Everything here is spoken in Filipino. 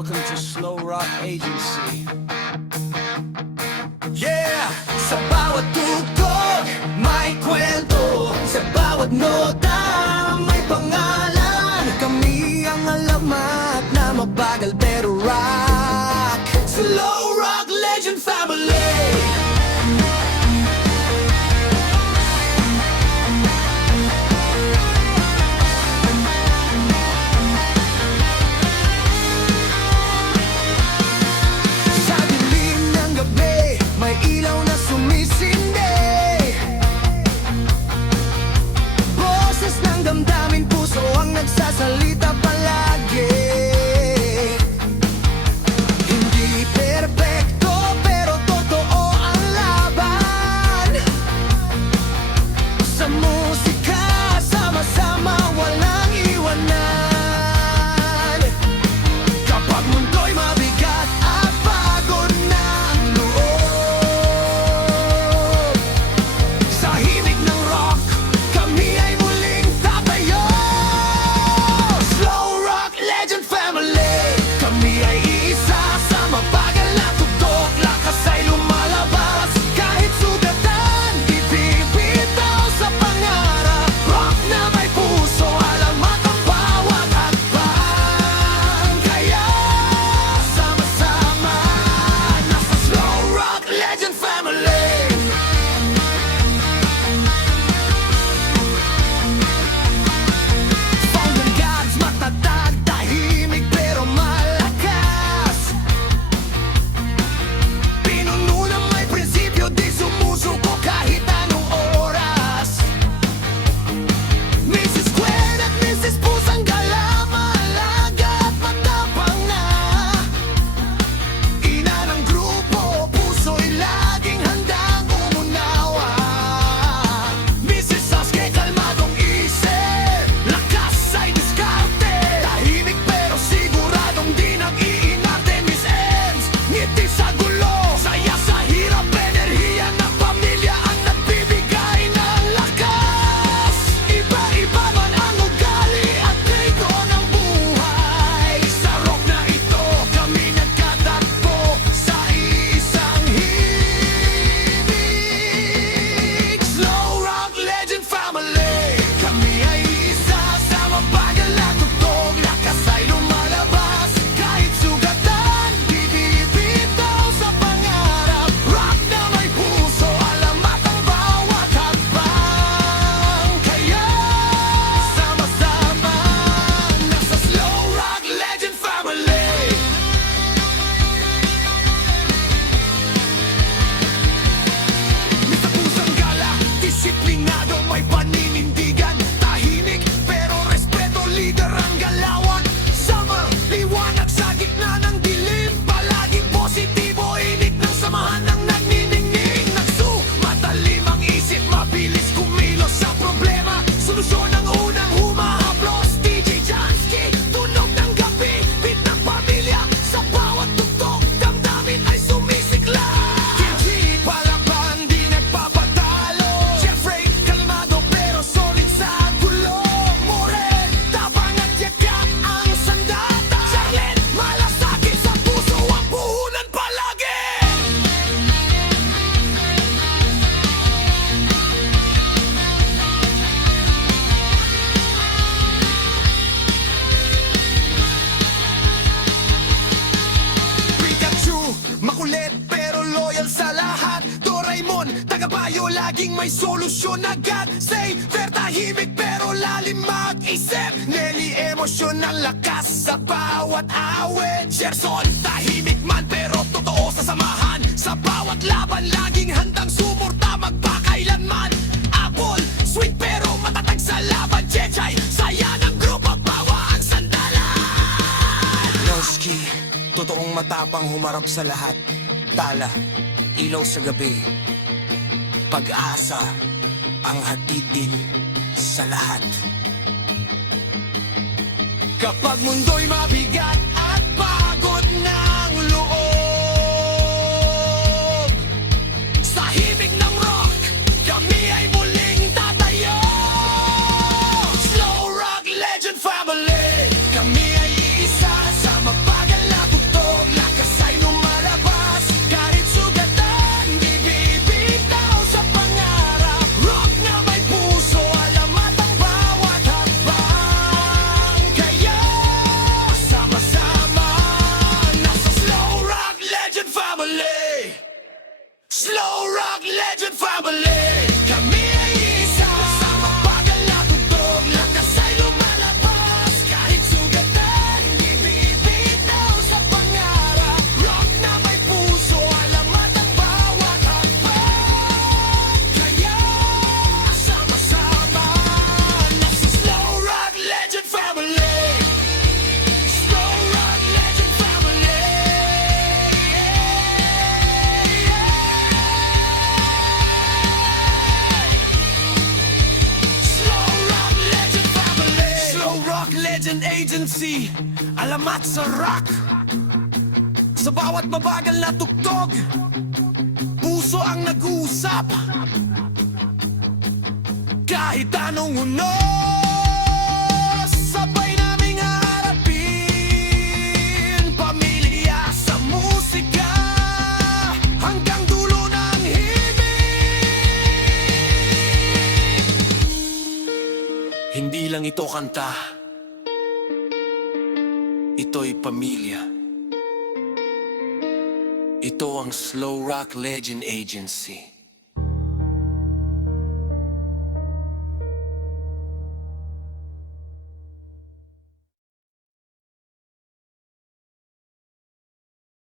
Welcome to Slow Rock Agency. Yeah! Sa bawat tugtog, may kwento. Sa bawat nota, may pangalan. Kami ang alamat na mabagal pero rock. Slow Rock Legend Family. Sa dilim ng gabi, may ilaw na sumisindi. Boses ng damdamin, puso ang nagsasalita palagi. Hindi perpekto pero totoo ang laban. Sa musika, sama-sama walang iwanan. Kapag mundo'y mabigat at pagod na ang loob, sa himig ng rock, kami ay muling tatayo. Slow Rock Legend Family. Kami ay iisa sa mabagal na tugtog. Lakas ay lumalabas kahit sugatan. Ibibitaw sa pangarap. Rock na may puso, alamat ang bawat hakbang. Kaya sama-sama nasa Slow Rock Legend Family. Founding gods, matatag, tahimik pero malakas. Pinuno ng may prinsipyo, di sumusuko kahit anong oras. Mrs. Gwen at Mrs. Pusang Gala, maalaga at matapang na. Ina ng grupo, puso'y laging handang umunawa. Mrs. Sasuke, kalmadong isip, lakas ay diskarte. Tahimik pero siguradong di nag-iinarte. Miss Ems, ngiti sa gulo, saya sa hirap. Enerhiya ng pamilya ang nagbibigay ng lakas. Iba-iba man ang ugali at grado ng buhay. Sa rock na ito, kami nagkatagpo sa isang himig. Slow Rock Legend Family. Kami ay isa sa mabagal na tugtog. Lakas ay lumalabas kahit sugatan. Bibitaw sa pangarap. Rock na may puso, alamat ang bawat hakbang. Kaya sama-sama nasa Slow Rock Legend Family. Mr. Pusang Gala, disiplinado, may paninindigan. Tahimik pero respeto, leader ang galawan. Summer, liwanag sa gitna ng dilim. Palaging positibo, init ng samahan ng nagniningning. Matalim ang isip, mabilis kumilos sa problema. Solusyon ang unang humahaplos. DJ Jansky, tunog ng gabi, beat ng pamilya. Sa bawat tugtog, damdamin ay sumisikla. Kimchi, palaban, di nagpapatalo. Jeffrey, kalmado pero solid sa gulo. Moren, tapang at yakat ang sandata. Charlene, malasakit sa puso ang puhunan palagi. Pikachu, makulit pero loyal sa lahat. Doraemon, tagapayo, laging may solusyon agad. Saber, tahimik pero lalim mag-isip. Nelly, emosyon ng lakas sa bawat awit. Gerson, tahimik man pero totoo sa samahan. Sa bawat laban, laging handang sumurta magpakailanman. Apple, sweet pero matatag sa laban. Jejay, saya ng grupo, bawa ang sandalan. Noski, totoong matapang humarap sa lahat. Tala, ilaw sa gabi. Pag-asa ang hatid din sa lahat. Kapag mundo'y mabigat at pagod ng loob, sa himig ng rock, kami ay muling tatayo. Slow Rock Legend Family. Kami ay iisa sa mabagal na alamat sa rock. Sa bawat mabagal na tugtog, puso ang nag-uusap. Kahit anong unos, sabay naming harapin. Pamilya sa musika, hanggang dulo ng himig. Hindi lang ito kanta, ito'y pamilya. Ito ang Slow Rock Legend Agency.